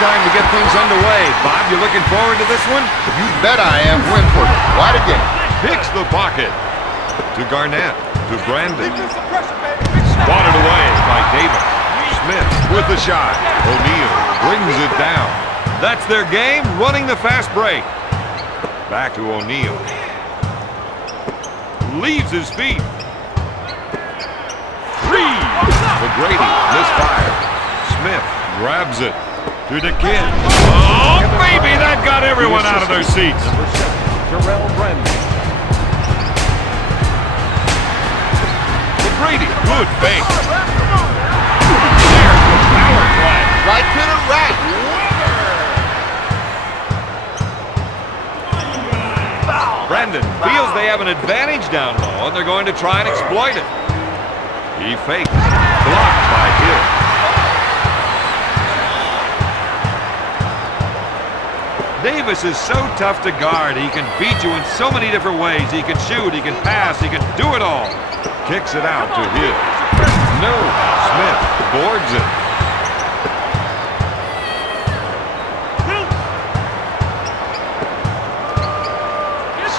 time to get things underway. Bob, you looking forward to this one? You bet I am. Win for it. Why the game? Picks the pocket. To Garnett. To Brandon. Spotted away by Davis. Smith with the shot. O'Neal brings it down. That's their game, running the fast break. Back to O'Neal. Leaves his feet. Three. McGrady misfire. Smith grabs it to the kid. Oh, baby, that got everyone out of their seats. McGrady, good fake. There's the power play. Right to the right. Brandon feels they have an advantage down low, and they're going to try and exploit it. He fakes. Blocked by Hill. Davis is so tough to guard. He can beat you in so many different ways. He can shoot, he can pass, he can do it all. Kicks it out to Hill. No. Smith boards it.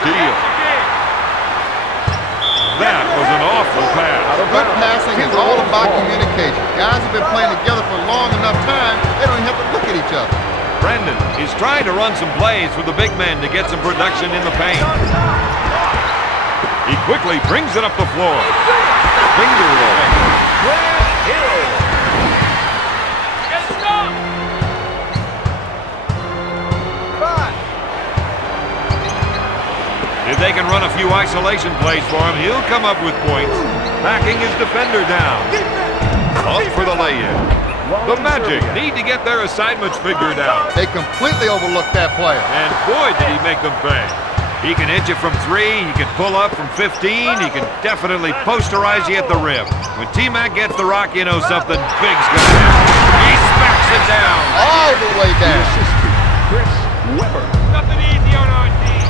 Steal. That was an awful pass. Good passing is all about communication. Guys have been playing together for a long enough time, they don't even have to look at each other. Brandon is trying to run some plays for the big men to get some production in the paint. He quickly brings it up the floor. Finger roll. If they can run a few isolation plays for him, he'll come up with points. Backing his defender down. Up for the lay-in. The Magic need to get their assignments figured out. They completely overlooked that player. And boy, did he make them pay. He can hit you from 3, he can pull up from 15, he can definitely posterize you at the rim. When T-Mac gets the rock, you know something big's gonna happen. He smacks it down. All the way down. Chris Webber. Nothing easy on our team.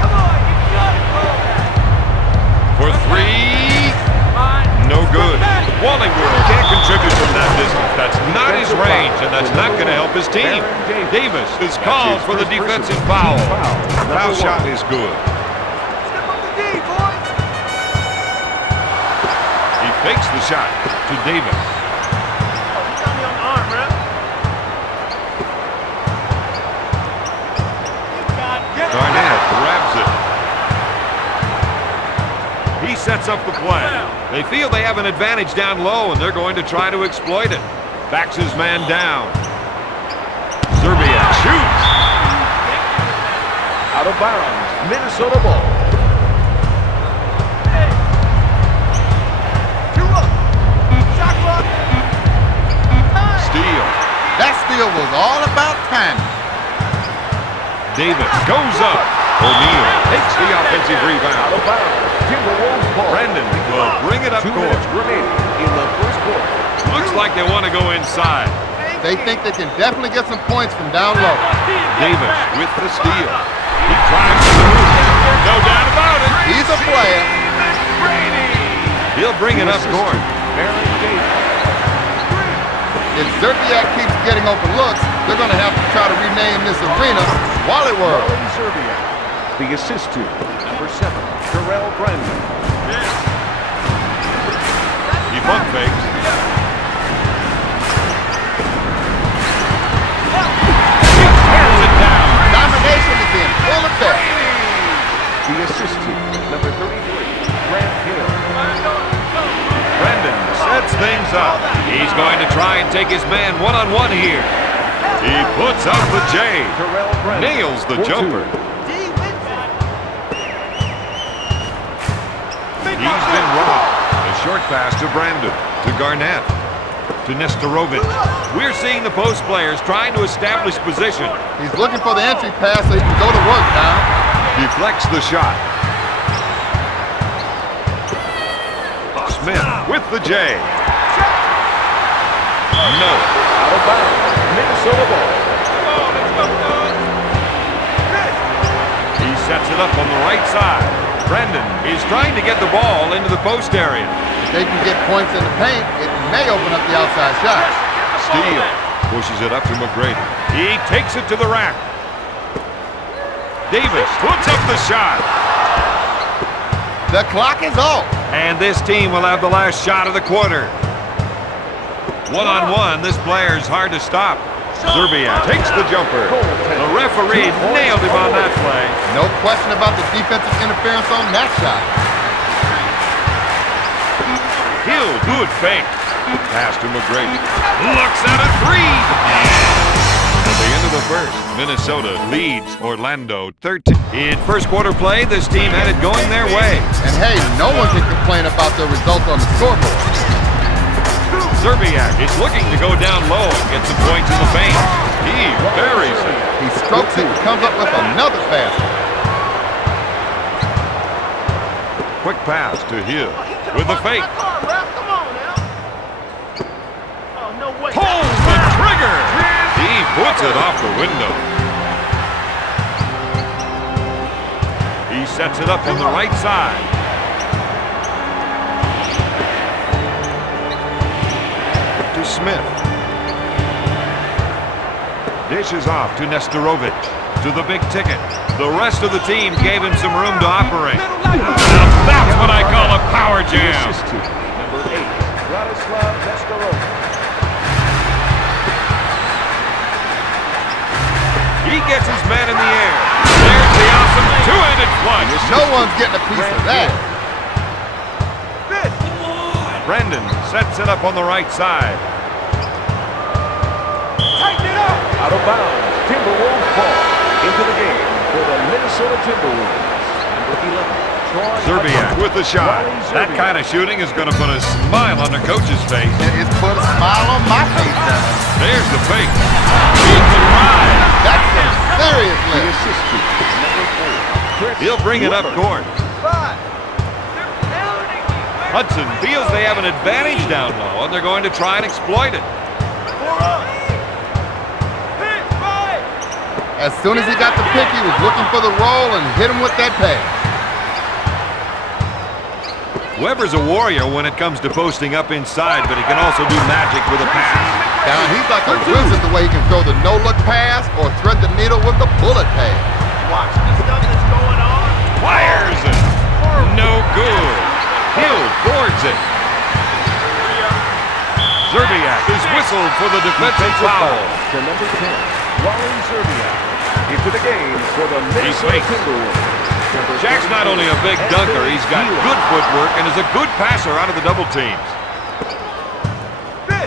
Come on, you got it, bro. For 3, no good. Wallingworld can't contribute from that distance. That's not his range, and that's not going to help his team. Davis is called for the defensive foul. Foul shot is good. Step up the D, boys. He fakes the shot to Davis. Oh, you got me on the arm, man. Garnett grabs it. He sets up the play. They feel they have an advantage down low, and they're going to try to exploit it. Backs his man down. Serbia shoots. Out of bounds. Minnesota ball. Hey. 2 up. Shot clock. Steal. That steal was all about timing. Davis goes up. O'Neal takes the offensive Out rebound. of bounds. Timberwolves ball. Brandon will bring it up 2 court. minutes remaining in the first quarter. Looks like they want to go inside. They think they can definitely get some points from down low. Davis with the steal. He drives to the hoop. No doubt about it. He's a player. He'll bring it up court. If Zerbiak keeps getting open looks, they're going to have to try to rename this arena Wally World. Serbia. The assist to number 7, Terrell Brandon. He pump fakes. He tears it down. Domination again, full effect. The assist to number 33, Grant Hill. Brandon sets things up. He's going to try and take his man one-on-one here. He puts up the J. Terrell Brandon. Nails the jumper. He's been robbed. A short pass to Brandon. To Garnett. To Nestorovic. We're seeing the post players trying to establish position. He's looking for the entry pass so he can go to work now. Deflects the shot. Smith with the J. No. Out of bounds. Minnesota ball. He sets it up on the right side. Brandon is trying to get the ball into the post area. If they can get points in the paint, it may open up the outside shot. Steal. Pushes it up to McGrady. He takes it to the rack. Davis puts up the shot. The clock is off. And this team will have the last shot of the quarter. One-on-one, this player is hard to stop. Zerbiak takes the jumper. The referee nailed him on that play. No question about the defensive interference on that shot. Hill, good fake. Pass to McGrady. Looks at a three. At the end of the first, Minnesota leads Orlando 13. In first quarter play, this team had it going their way. And hey, no one can complain about the result on the scoreboard. Zerbiak is looking to go down low and get some points in the paint. He buries it. He strokes it and comes up with another basket. Quick pass to Hill with the fake. Pulls the trigger. He puts it off the window. He sets it up on the right side. To Smith. Dishes off to Nestorovic. To the big ticket. The rest of the team gave him some room to operate. Now that's what I call a power jam. Number 8, Vladislav Nestorovic. He gets his man in the air. There's the awesome two-handed flush. No one's getting a piece of that. Brendan sets it up on the right side. Tighten it up. Out of bounds. Timberwolves ball into the game for the Minnesota Timberwolves. Number 11. Zerbiak with the shot. That kind of shooting is going to put a smile on the coach's face. It's put a smile on my face now. There's the fake. He can ride. That's some serious The lift. assist to number 4. He'll bring it up court. They're pounding me. Hudson feels they have an advantage down low, and they're going to try and exploit it. Hit right. As soon as he got the pick, he was looking for the roll and hit him with that pass. Weber's a warrior when it comes to posting up inside, but he can also do magic with a pass. Now, he's like a wizard the way he can throw the no-look pass or thread the needle with the bullet pass. Watch the stuff that's going on. Fires it. No good. Hill boards it. Zerbiak is whistled for the defensive foul. To number 10, Wally Zerbiak into the game for the Minnesota fakes. Timberwolves. Jack's not only a big dunker, he's got good footwork and is a good passer out of the double teams.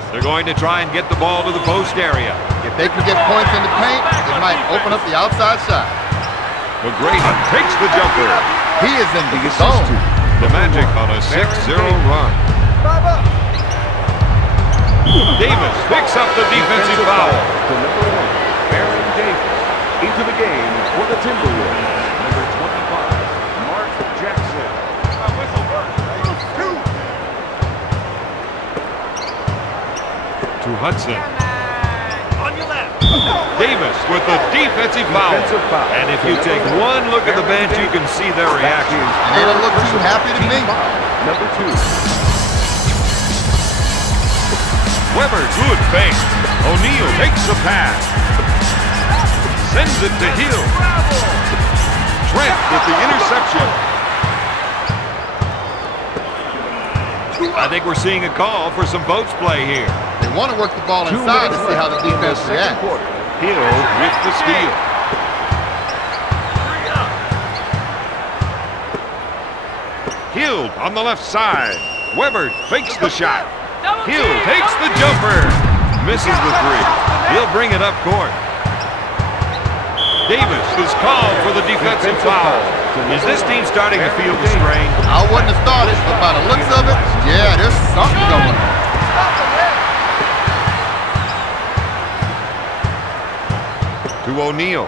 They're going to try and get the ball to the post area. If they can get points in the paint, it might open up the outside shot. McGrady takes the jumper. He is in the assist zone. The Magic on a 6-0 run. Davis picks up the defensive foul. To number 1, Baron Davis into the game for the Timberwolves. Number 25, Mark Jackson. To Hudson. On your left. Davis with the defensive foul. And if you take one look at the bench, you can see their reaction. They don't look too happy to me. Number 2. Weber, good fake. O'Neal takes the pass. Sends it to Hill. Trent with the interception. I think we're seeing a call for some post play here. They want to work the ball inside to see how the defense reacts. Hill with the steal. Hill on the left side. Weber fakes the shot. Hill takes the jumper. Misses the three. He'll bring it up court. Davis is called for the defensive foul. Is this team starting to feel the strain? I wouldn't have started, but by the looks of it, yeah, there's something going on. To O'Neal.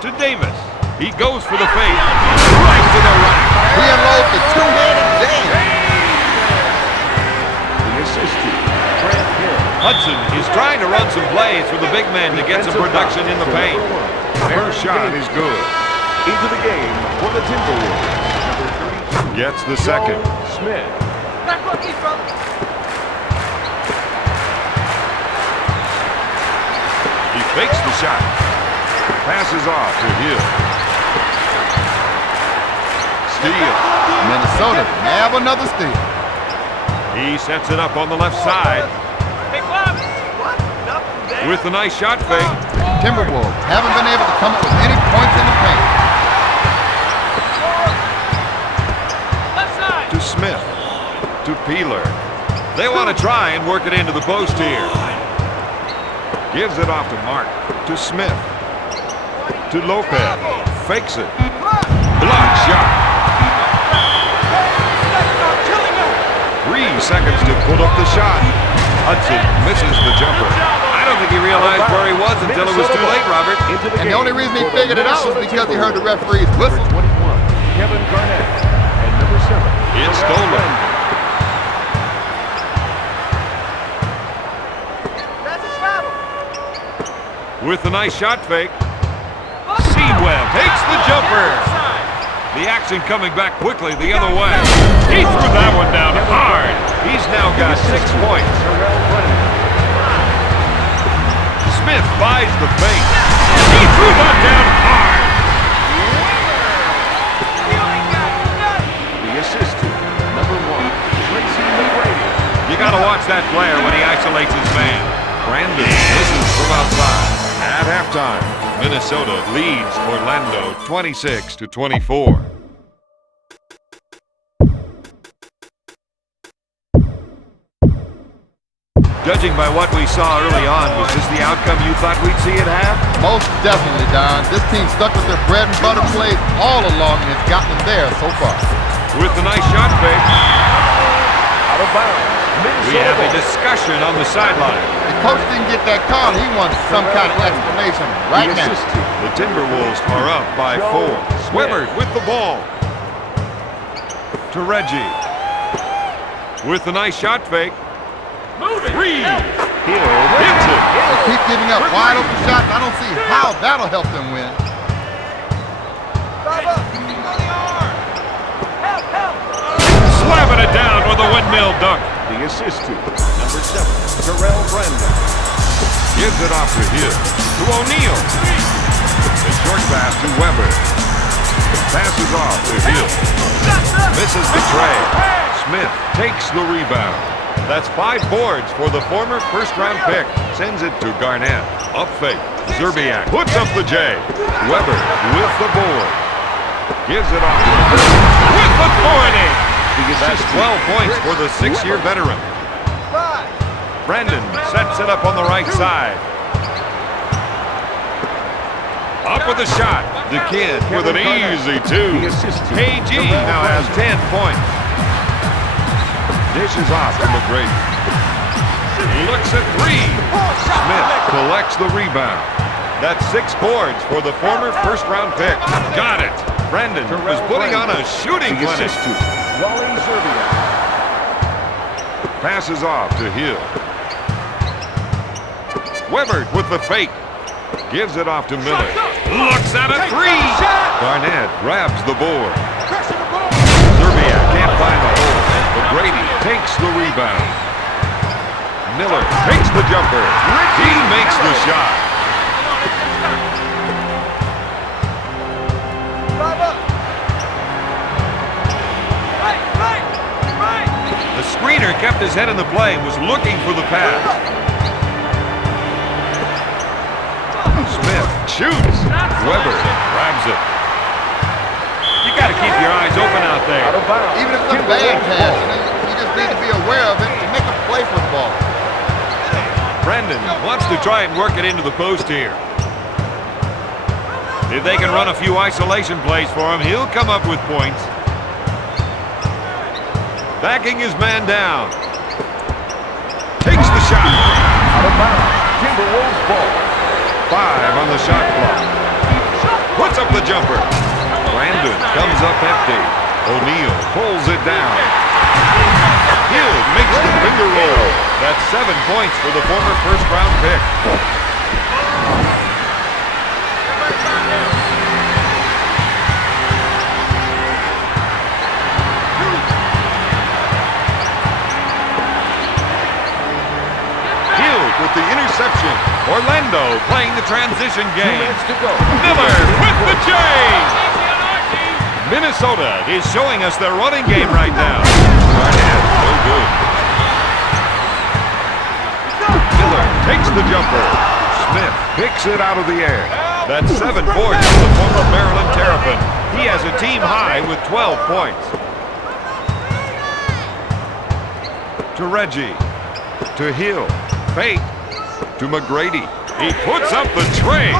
To Davis. He goes for the fake. Right to the rack. He unloads the two-handed jam. The assist to Grant Hill. Hudson is trying to run some plays for the big man to get some production in the paint. First shot is good. Into the game for the Timberwolves. Number 32. Gets the second. Smith. Back rookies, brother. shot. Passes off to Hill. Steal. Minnesota have another steal. He sets it up on the left side Hey, Bob. What? Nothing there. with a nice shot fake. Timberwolves haven't been able to come up with any points in the paint. Left side. To Smith. To Peeler. They want to try and work it into the post here. Gives it off to Mark. To Smith. To Lopez. Fakes it. Block shot. 3 seconds to pull up the shot. Hudson misses the jumper. I don't think he realized where he was until it was too late, Robert. And the only reason he figured it out was because he heard the referee's whistle. Number 21, Kevin Garnett. And number 7, It's stolen. That's a travel. With a nice shot fake. Seawell takes the jumper. The action coming back quickly the other way. He threw that one down hard. He's now got 6 points. Smith buys the fake. He threw that down hard. The assist to number 1, Tracy McGrady. You got to watch that player when he isolates his man. Brandon misses from outside. At halftime, Minnesota leads Orlando 26-24. Judging by what we saw early on, was this the outcome you thought we'd see it have? Most definitely, Don. This team stuck with their bread and butter plays all along, and it's gotten them there so far. With the nice shot fake, Out of bounds. we have a discussion on the sideline. The coach didn't get that call. He wants some kind of explanation right The now. assist to The Timberwolves are up by 4. Webber with the ball. To Reggie. With the nice shot fake. Reed. Hill hits it. They keep giving up wide open shots. I don't see how that'll help them win. Slamming it down with a windmill dunk. The assist to number 7, Terrell Brandon. Gives it off to Hill. To O'Neal. A short pass to Webber. Passes off to Hill. Misses the tray. Smith takes the rebound. That's 5 boards for the former first-round pick. Sends it to Garnett. Up fake. Zerbiak puts up the J. Webber with the board. Gives it off to with the 40. That's 12 points for the 6-year veteran. Brandon sets it up on the right side. Up with a shot. The kid with an easy 2. KG now has 10 points. Dishes off to McGrady. Looks at 3. Smith collects the rebound. That's 6 boards for the former first-round pick. Got it. Brandon is putting on a shooting clinic. Passes off to Hill. Webber with the fake. Gives it off to Miller. Looks at a 3. Garnett grabs the board. Zerbiak can't find the hole. McGrady takes the rebound. Miller takes the jumper. He makes the shot. The screener kept his head in the play and was looking for the pass. Smith shoots. Webber grabs it. You got to keep your eyes open out there. Even if it's a bad pass, you just need to be aware of it and make a play for the ball. Brandon wants to try and work it into the post here. If they can run a few isolation plays for him, he'll come up with points. Backing his man down. Takes the shot. Out of bounds. Timberwolves ball. 5 on the shot clock. Puts up the jumper. Brandon comes up empty. O'Neal pulls it down. Hill makes the finger roll. That's 7 points for the former first-round pick. with the interception. Orlando playing the transition 2 game. minutes to go. Miller with the J. Easy on our team. Minnesota is showing us their running game right now. Garnett, no good. Miller takes the jumper. Smith picks it out of the air. That's 7 points for the former Maryland Terrapin. He has a team high with 12 points. To Reggie. To Hill. Fake. To McGrady. He puts up the tray.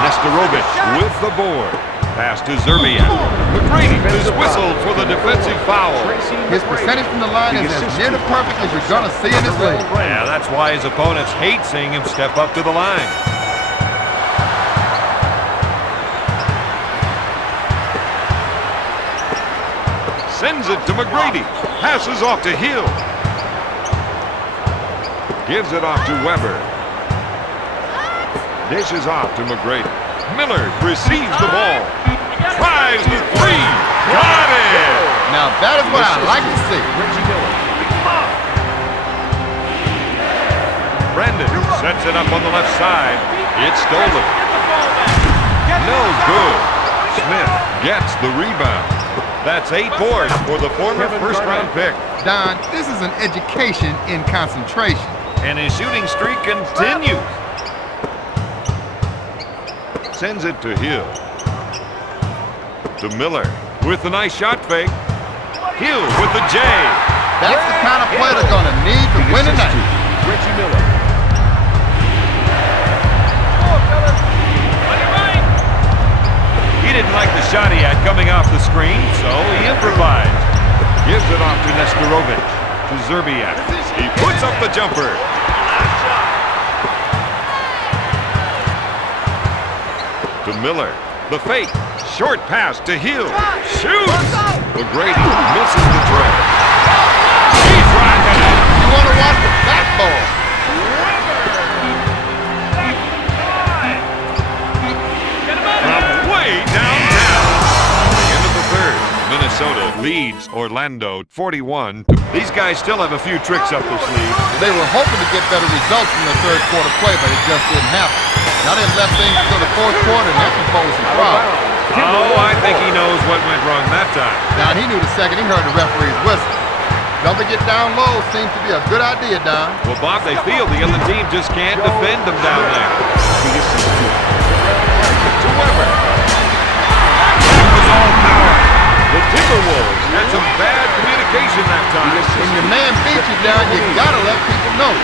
Nesterovic with the board. Pass to Zerbiak. McGrady is whistled for the defensive foul. His percentage from the line is as near to perfect as you're going to see in this league. Yeah, that's why his opponents hate seeing him step up to the line. Sends it to McGrady. Passes off to Hill. Gives it off to Weber. Dishes off to McGrady. Miller receives the ball. Tries the three. Got it! Now that is what I like to see. Brandon sets it up on the left side. It's stolen. No good. Smith gets the rebound. That's 8 boards for the former first-round pick. Don, this is an education in concentration. And his shooting streak continues. Sends it to Hill. To Miller with a nice shot fake. Hill with the J. That's the kind of play they're going to need to win tonight. Reggie Miller. He didn't like the shot he had coming off the screen, so he improvised. Gives it off to Nesterovic. To Zerbiak. He puts up the jumper. To Miller. The fake. Short pass to Hill. Shoots. McGrady misses the throw. He's rocking it. You want to watch the backball. From way downtown. At the end of the third, Minnesota leads Orlando 41. These guys still have a few tricks up their sleeve. They were hoping to get better results from the third quarter play, but it just didn't happen. Now they've left things until the fourth quarter, and that can pose some problems. Oh, I think he knows what went wrong that time. Don, he knew the second he heard the referee's whistle. Jumping it down low seems to be a good idea, Don. Well, Bob, they feel the other team just can't defend them down there. To Weber. That was all power. The Timberwolves had some bad communication that time. When your man beats you down, you gotta let people know.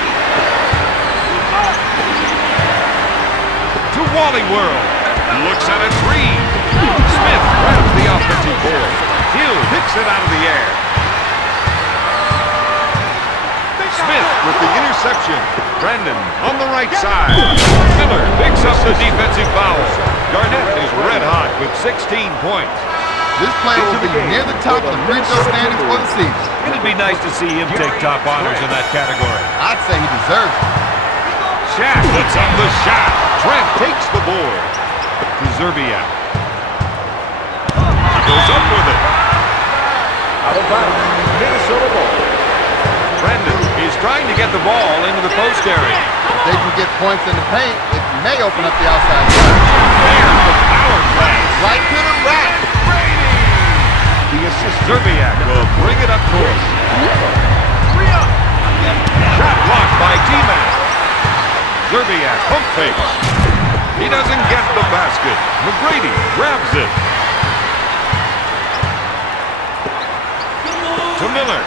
To Wally World. Looks at a three. Smith grabs the offensive board. Hill hits it out of the air. Smith with the interception. Brandon on the right side. Miller picks up the defensive foul. Garnett is red hot with 16 points. This player will be near the top of the free throw standings for the season. It'd be nice to see him take top honors in that category. I'd say he deserves it. Shaq puts up the shot. Trent takes the board. To Zerbiak. He goes up with it. Out of bounds. Minnesota ball. Brandon is trying to get the ball into the post area. If they can get points in the paint, it may open up the outside shot. There's the power play. Right to the rack. The assist. Zerbiak will bring it up court. Shot blocked by T-Man. Zerbiak pump fakes. He doesn't get the basket. McGrady grabs it. To Miller.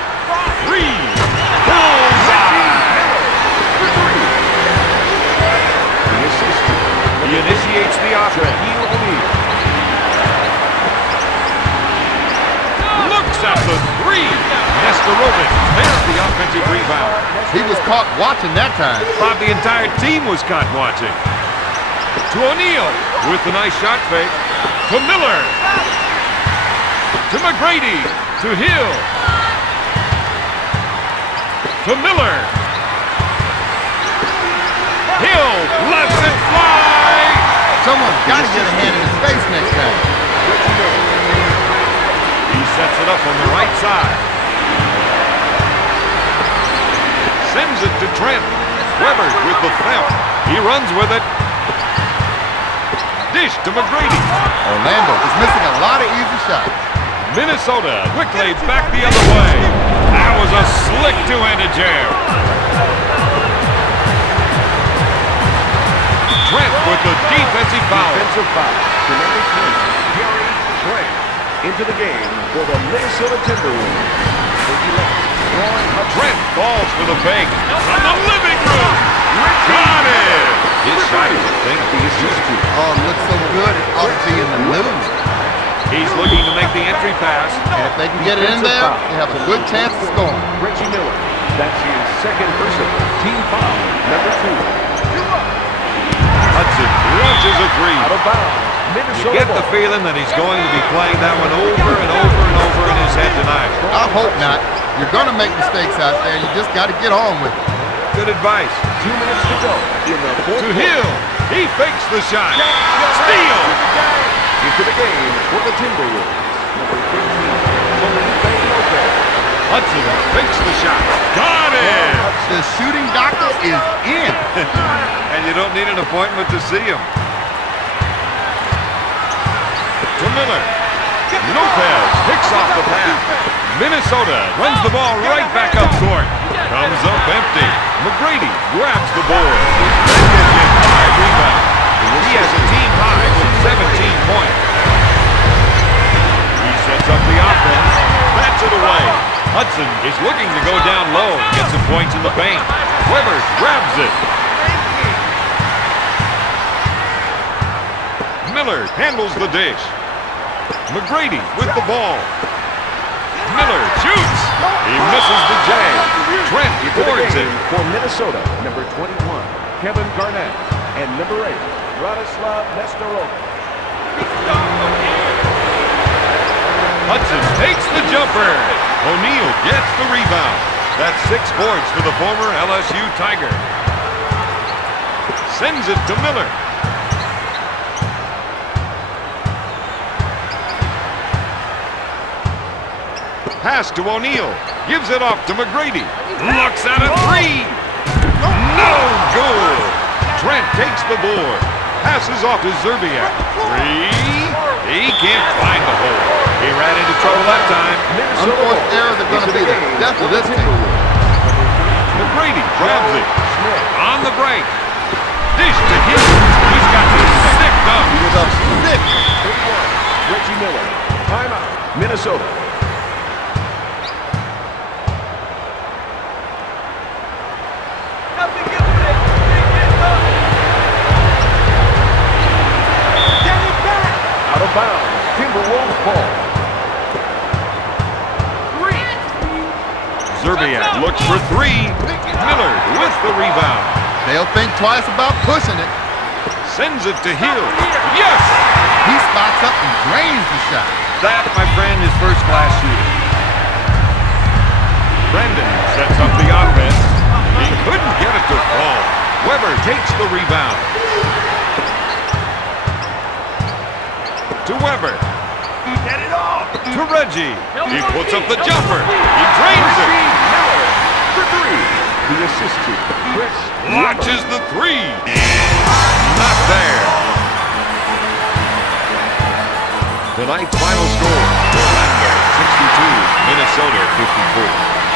Three. Bullseye. The assist. He initiates the offense. Looks at the three. Nesterovic there's the offensive rebound. He was caught watching that time. Bob, the entire team was caught watching. To O'Neal with the nice shot fake. To Miller. To McGrady. To Hill. To Miller. Hill lets it fly. Someone's got to get a hand in his face next time. He sets it up on the right side. Sends it to Trent. Weber with the theft. He runs with it. Dish to McGrady. Orlando is missing a lot of easy shots. Minnesota quickly back the other way. That was a slick two-handed jam. Trent with the defensive foul. Defensive foul to number 3, Gary Trent, into the game for the Minnesota Timberwolves. Trent falls for the fake. From the living room. Got it. His shot is a thing to be used to. Oh, it looks so good. It ought to be in the news. He's looking to make the entry pass. And if they can get it in there, they have a good chance of scoring. Reggie Miller. That's his second personal. Team foul, number 2. Hudson launches a three. Out of bounds. You Minnesota get the feeling that he's going to be playing that one over and over and over in his head tonight. I hope not. You're going to make mistakes out there. You just got to get on with it. Good advice. 2 minutes to go in the fourth To quarter. Hill. He fakes the shot. Steal. Into the game for the Timberwolves. Number 15, Lopez. Hudson fakes the shot. Got it. The shooting doctor is in. And you don't need an appointment to see him. To Miller. Lopez picks off the pass. Minnesota runs the ball right back up court. Comes up empty. McGrady grabs the board. That gives him 5 rebounds. He has a team high with 17 points. He sets up the offense. Bats it away. Hudson is looking to go down low and get some points in the paint. Weber grabs it. Miller handles the dish. McGrady with the ball. Miller shoots. He misses the jam. Trent boards it. For Minnesota, number 21, Kevin Garnett. And number 8, Radoslav Nesterovic. Hudson takes the jumper. O'Neal gets the rebound. That's 6 points for the former LSU Tiger. Sends it to Miller. Pass to O'Neal. Gives it off to McGrady. Looks at a three. No good. Trent takes the board. Passes off to Zerbiak. Three. He can't find the hole. He ran into trouble that time. Unforced errors are going to be the death of this team. McGrady grabs it. On the break. Dish to Hill. He's got this sticked up. He was up 6. 31, Reggie Miller. Timeout, Minnesota. Out of bounds, Timberwolves ball. Zerbiak looks for 3. Miller with the rebound. They'll think twice about pushing it. Sends it to Hill. Yes! He spots up and drains the shot. That, my friend, is first-class shooting. Brendan sets up the offense. He couldn't get it to fall. Weber takes the rebound. To Weber. Get it off! To Reggie. He puts up the jumper. He drains it. For 3. The assist to Chris Launches the 3. Not there. Tonight's final score, Orlando 62, Minnesota 54.